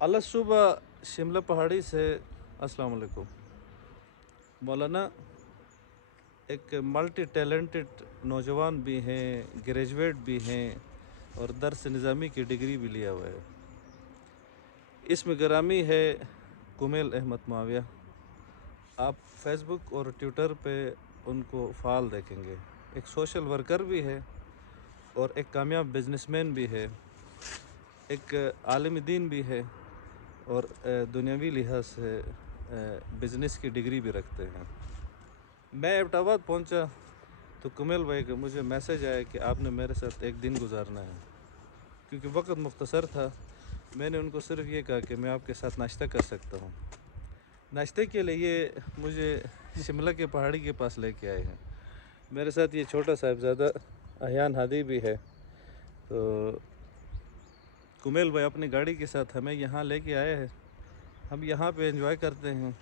अल सुबह शिमला पहाड़ी से अस्सलाम वालेकुम। मौलाना एक मल्टी टैलेंटेड नौजवान भी हैं, ग्रेजुएट भी हैं और दर्स निज़ामी की डिग्री भी लिया हुआ है। इसमें गिरामी है कुमेल अहमद माविया। आप फेसबुक और ट्विटर पे उनको फ़ाल देखेंगे। एक सोशल वर्कर भी है और एक कामयाब बिजनेसमैन भी है, एक आलिम दीन भी है और दुनियावी लिहाज से बिज़नेस की डिग्री भी रखते हैं। मैं एबटाबाद पहुंचा तो कुमेल भाई का मुझे मैसेज आया कि आपने मेरे साथ एक दिन गुजारना है। क्योंकि वक्त मुख्तसर था, मैंने उनको सिर्फ ये कहा कि मैं आपके साथ नाश्ता कर सकता हूँ। नाश्ते के लिए मुझे शिमला के पहाड़ी के पास लेके आए हैं। मेरे साथ ये छोटा साहिबजादा अहयान हादी भी है। तो कुमेल भाई अपनी गाड़ी के साथ हमें यहाँ लेके आए हैं। हम यहाँ पे एंजॉय करते हैं।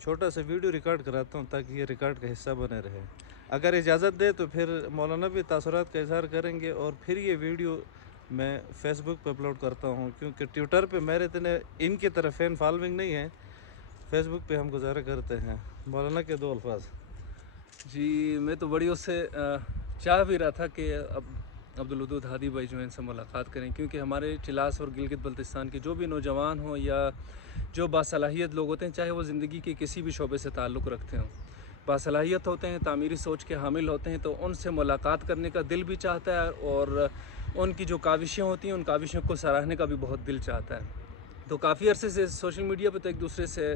छोटा सा वीडियो रिकॉर्ड कराता हूँ ताकि ये रिकॉर्ड का हिस्सा बने रहे। अगर इजाज़त दे तो फिर मौलाना भी तासुरात का इजहार करेंगे और फिर ये वीडियो मैं फ़ेसबुक पे अपलोड करता हूँ। क्योंकि ट्विटर पे मेरे इतने इनकी तरह फ़ैन फॉलोइंग नहीं है, फ़ेसबुक पे हम गुजारा करते हैं। मौलाना के दो अल्फाज। जी, मैं तो बड़ी उससे चाह भी रहा था कि अब अब्दुल वदूद हादी भाई जो हैं इनसे मुलाकात करें, क्योंकि हमारे चिलास और गिलगित बल्तिस्तान के जो भी नौजवान हों या जो बासलाहियत लोग होते हैं, चाहे वो ज़िंदगी के किसी भी शोबे से ताल्लुक़ रखते हों, बासलाहियत होते हैं, तामीरी सोच के हामिल होते हैं, तो उनसे मुलाकात करने का दिल भी चाहता है और उनकी जो काविशें होती हैं उन काविशों को सराहने का भी बहुत दिल चाहता है। तो काफ़ी अरसे से सोशल मीडिया पे तो एक दूसरे से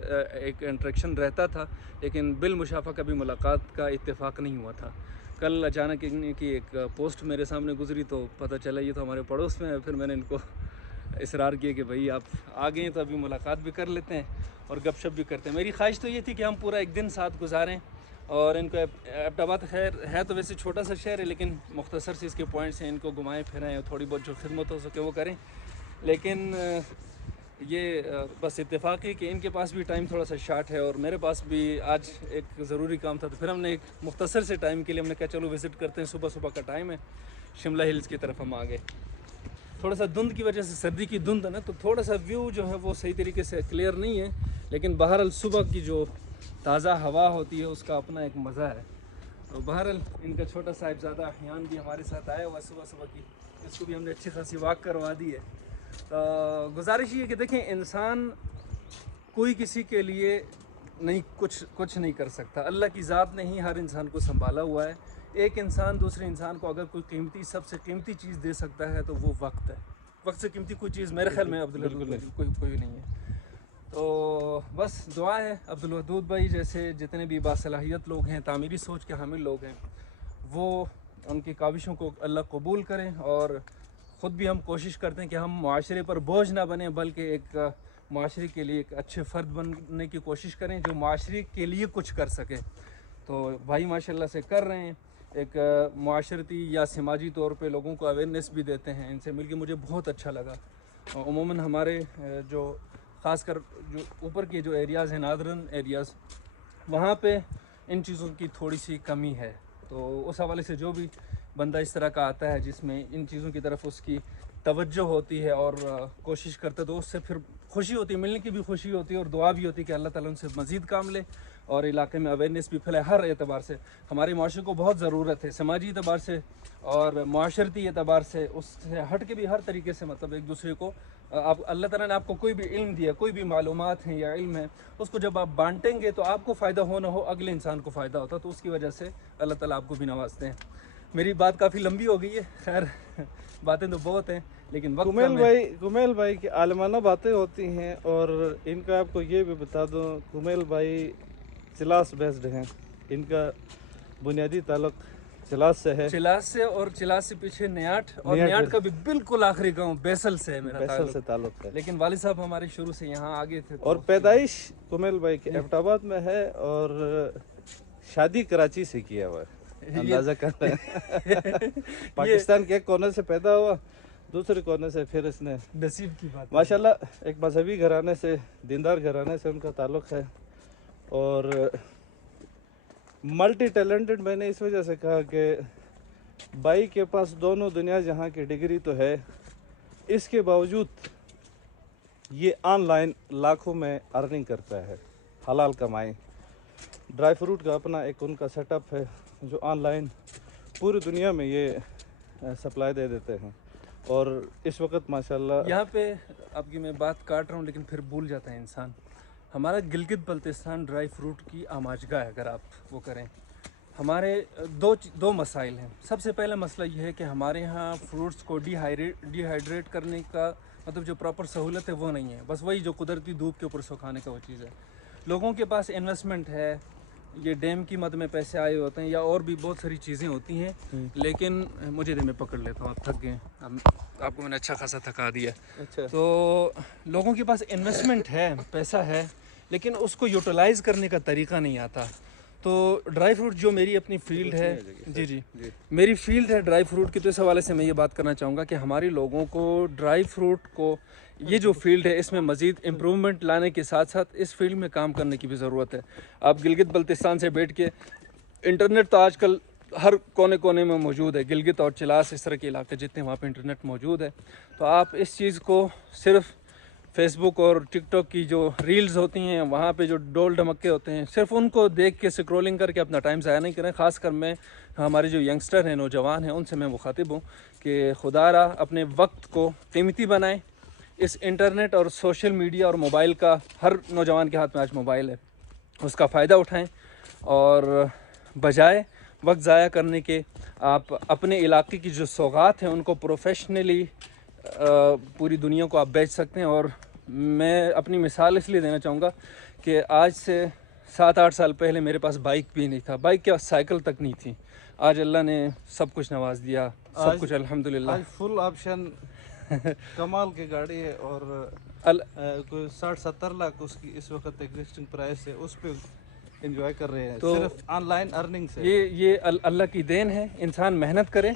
एक इंटरेक्शन रहता था, लेकिन बिल मुशाफा कभी मुलाकात का इत्तेफाक नहीं हुआ था। कल अचानक इनकी एक पोस्ट मेरे सामने गुजरी तो पता चला ये तो हमारे पड़ोस में है। फिर मैंने इनको इसरार किया कि भाई आप आ गए हैं तो अभी मुलाकात भी कर लेते हैं और गपशप भी करते हैं। मेरी ख्वाहिश तो ये थी कि हम पूरा एक दिन साथ गुजारें और इनको एबटाबाद खैर है तो वैसे छोटा सा शहर है, लेकिन मुख्तसर से इसके पॉइंट्स हैं, इनको घुमाएँ फिराएँ और थोड़ी बहुत जो खिदमत हो सके वो करें। लेकिन ये बस इत्तेफाक है कि इनके पास भी टाइम थोड़ा सा शार्ट है और मेरे पास भी आज एक ज़रूरी काम था, तो फिर हमने एक मुख्तसर से टाइम के लिए हमने कहा चलो विज़िट करते हैं। सुबह सुबह का टाइम है, शिमला हिल्स की तरफ हम आ गए। थोड़ा सा धुंध की वजह से, सर्दी की धुंध है ना, तो थोड़ा सा व्यू जो है वो सही तरीके से क्लियर नहीं है, लेकिन बहरहाल सुबह की जो ताज़ा हवा होती है उसका अपना एक मज़ा है। तो बहरहाल इनका छोटा साहिबजादा अहयान भी हमारे साथ आया हुआ सुबह सुबह की, इसको भी हमने अच्छी खासी वॉक करवा दी है। तो गुजारिश ये कि देखें, इंसान कोई किसी के लिए नहीं कुछ नहीं कर सकता। अल्लाह की ज़ात ने ही हर इंसान को संभाला हुआ है। एक इंसान दूसरे इंसान को अगर कोई कीमती, सबसे कीमती चीज़ दे सकता है तो वो वक्त है। वक्त से कीमती कोई चीज़ मेरे ख्याल में अब्दुल वदूद कोई नहीं है। तो बस दुआ है अब्दुल वदूद भाई जैसे जितने भी बासलाहियत लोग हैं, तामीरी सोच के हामिल लोग हैं, वो उनकी काविशों को अल्लाह कबूल करें। और ख़ुद भी हम कोशिश करते हैं कि हम माशरे पर बोझ ना बने, बल्कि एक माशरे के लिए एक अच्छे फ़र्द बनने की कोशिश करें जो माशरे के लिए कुछ कर सके। तो भाई माशाल्लाह से कर रहे हैं, एक माशरती या समाजी तौर पे लोगों को अवेयरनेस भी देते हैं। इनसे मिलके मुझे बहुत अच्छा लगा। उमूमन हमारे जो ख़ासकर जो ऊपर के जो एरियाज़ हैं, नादरन एरियाज़, वहाँ पे इन चीज़ों की थोड़ी सी कमी है। तो उस हवाले से जो भी बंदा इस तरह का आता है जिसमें इन चीज़ों की तरफ उसकी तवज्जो होती है और कोशिश करता है, तो उससे फिर खुशी होती है, मिलने की भी खुशी होती है और दुआ भी होती है कि अल्लाह ताला उनसे मज़ीद काम ले और इलाके में अवेयरनेस भी फैलाए। हर एतबार से हमारे माशरे को बहुत ज़रूरत है, समाजी एतबार से और माशरती एतबार से, उससे हट के भी हर तरीके से, मतलब एक दूसरे को आप, अल्लाह ताला ने आपको कोई भी इल्म दिया, कोई भी मालूमात हैं या इल्म है, उसको जब आप बांटेंगे तो आपको फ़ायदा हो ना हो अगले इंसान को फ़ायदा होता है। तो उसकी वजह से अल्लाह ताला आपको भी नवाजते हैं। मेरी बात काफ़ी लंबी हो गई है, खैर बातें तो बहुत हैं लेकिन वक्त कम है। कुमेल भाई की आलमाना बातें होती हैं। और इनका आपको ये भी बता दूं, कुमेल भाई चिलास बेस्ड हैं। इनका बुनियादी ताल्लुक चिलास से है, चिलास से, और चिलास से पीछे नियाट, और नियाट का भी बिल्कुल आखिरी गांव बैसल से है मेरा बैसल से ताल्लुक है। लेकिन वालिद साहब हमारे शुरू से यहाँ आगे थे। और पैदाइश कुमेल भाई के एबटाबाद में है और शादी कराची से किया हुआ है। अंदाजा कर रहे हैं पाकिस्तान के एक कोने से पैदा हुआ, दूसरे कोने से फिर इसने, नसीब की बात माशाल्लाह एक मजहबी घराने से, दीनदार घराने से उनका ताल्लुक़ है। और मल्टी टैलेंटेड मैंने इस वजह से कहा कि भाई के पास दोनों दुनिया जहाँ की डिग्री तो है, इसके बावजूद ये ऑनलाइन लाखों में अर्निंग करता है, हलाल कमाई। ड्राई फ्रूट का अपना एक उनका सेटअप है जो ऑनलाइन पूरी दुनिया में ये सप्लाई दे देते हैं। और इस वक्त माशाल्लाह यहाँ पे आपकी मैं बात काट रहा हूँ लेकिन फिर भूल जाता है इंसान, हमारा गिलगित बल्तिस्तान ड्राई फ्रूट की आमाजगा है। अगर आप वो करें, हमारे दो मसाइल हैं। सबसे पहला मसला ये है कि हमारे यहाँ फ्रूट्स को डिहाइड्रेट करने का मतलब जो प्रॉपर सहूलत है वो नहीं है। बस वही जो कुदरती धूप के ऊपर सुखाने का वो चीज़ है। लोगों के पास इन्वेस्टमेंट है, ये डैम की मद में पैसे आए होते हैं या और भी बहुत सारी चीज़ें होती हैं, लेकिन मुझे दे मैं पकड़ लेता हूँ, आप थक गए। आपको मैंने अच्छा खासा थका दिया। अच्छा, तो लोगों के पास इन्वेस्टमेंट है, पैसा है, लेकिन उसको यूटिलाइज़ करने का तरीका नहीं आता। तो ड्राई फ्रूट जो मेरी अपनी फील्ड है, जी मेरी फील्ड है ड्राई फ्रूट की, तो इस हवाले से मैं ये बात करना चाहूँगा कि हमारे लोगों को ड्राई फ्रूट को, ये जो फील्ड है इसमें मज़ीद इम्प्रूवमेंट लाने के साथ साथ इस फील्ड में काम करने की भी ज़रूरत है। आप गिलगित बल्तिस्तान से बैठ के, इंटरनेट तो आजकल हर कोने कोने में मौजूद है, गिलगित और चिलास इस तरह के इलाके जितने वहाँ पे इंटरनेट मौजूद है। तो आप इस चीज़ को सिर्फ फेसबुक और टिकटॉक की जो रील्स होती हैं, वहाँ पे जो डोल ढमक्के होते हैं, सिर्फ उनको देख के स्क्रॉलिंग करके अपना टाइम ज़ाया नहीं करें। ख़ासकर मैं, हमारे जो यंगस्टर हैं, नौजवान हैं, उनसे मैं मुखातिब हूँ कि खुदारा अपने वक्त को कीमती बनाएं। इस इंटरनेट और सोशल मीडिया और मोबाइल का, हर नौजवान के हाथ में आज मोबाइल है, उसका फ़ायदा उठाएं और बजाय वक्त ज़ाया करने के आप अपने इलाके की जो सौगात हैं उनको प्रोफेशनली पूरी दुनिया को आप बेच सकते हैं। और मैं अपनी मिसाल इसलिए देना चाहूँगा कि आज से 7-8 साल पहले मेरे पास बाइक भी नहीं था, बाइक क्या साइकिल तक नहीं थी। आज अल्लाह ने सब कुछ नवाज दिया, सब कुछ अल्हम्दुलिल्लाह। आज फुल ऑप्शन कमाल की गाड़ी है और कोई 60-70 लाख उसकी इस वक्त एग्जिस्टिंग प्राइस है, उस पर एंजॉय कर रहे हैं तो सिर्फ ऑनलाइन अर्निंग से। ये अल्लाह की देन है, इंसान मेहनत करे।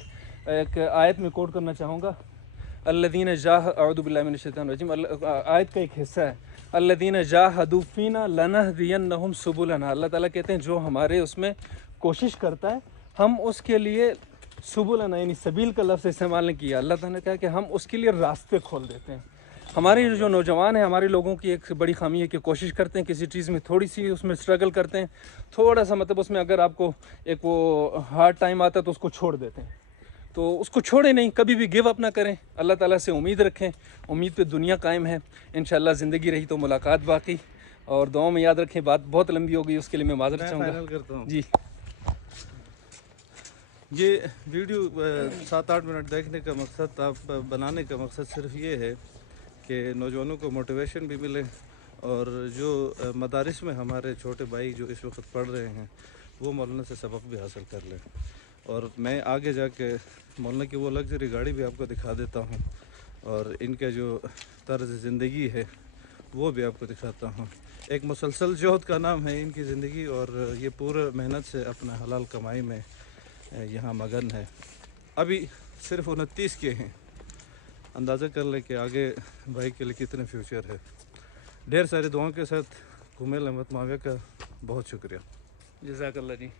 एक आयत में कोट करना चाहूँगा, अल्लज़ीना अऊज़ु बिल्लाहि मिनश शैतानिर रजीम, आयत का एक हिस्सा है, अल्लज़ीना जाहदू फ़ीना लनहदियन्नहुम सुबुलना। अल्लाह ताला कहते हैं जो हमारे उसमें कोशिश करता है, हम उसके लिए सुबुलना यानी सबील का लफ्ज़ इस्तेमाल नहीं किया। अल्लाह ताला ने कहा कि हम उसके लिए रास्ते खोल देते हैं। हमारे जो नौजवान हैं, हमारे लोगों की एक बड़ी खामी है कि कोशिश करते हैं किसी चीज़ में, थोड़ी सी उसमें स्ट्रगल करते हैं, थोड़ा सा मतलब उसमें अगर आपको एक वो हार्ड टाइम आता है तो उसको छोड़ देते हैं। तो उसको छोड़े नहीं, कभी भी गिव अप ना करें, अल्लाह ताला से उम्मीद रखें, उम्मीद पे दुनिया कायम है। इंशाल्लाह ज़िंदगी रही तो मुलाकात बाकी, और दुआओं में याद रखें। बात बहुत लंबी हो गई, उसके लिए मैं माज़रत चाहूँगा। फाइनल करता हूँ जी, ये वीडियो 7-8 मिनट देखने का मकसद, आप बनाने का मकसद सिर्फ ये है कि नौजवानों को मोटिवेशन भी मिले और जो मदारिस में हमारे छोटे भाई जो इस वक्त पढ़ रहे हैं वो मौलाना से सबक भी हासिल कर लें। और मैं आगे जाके मौलाना की वो लग्जरी गाड़ी भी आपको दिखा देता हूँ और इनका जो तर्ज ज़िंदगी है वो भी आपको दिखाता हूँ। एक मुसलसल जोहद का नाम है इनकी ज़िंदगी और ये पूरे मेहनत से अपना हलाल कमाई में यहाँ मगन है। अभी सिर्फ 29 के हैं, अंदाज़ा कर ले कि आगे भाई के लिए कितने फ्यूचर है। ढेर सारी दुआओं के साथ कुमेल अहमद माविया का बहुत शुक्रिया। जज़ाकल्लाह जी।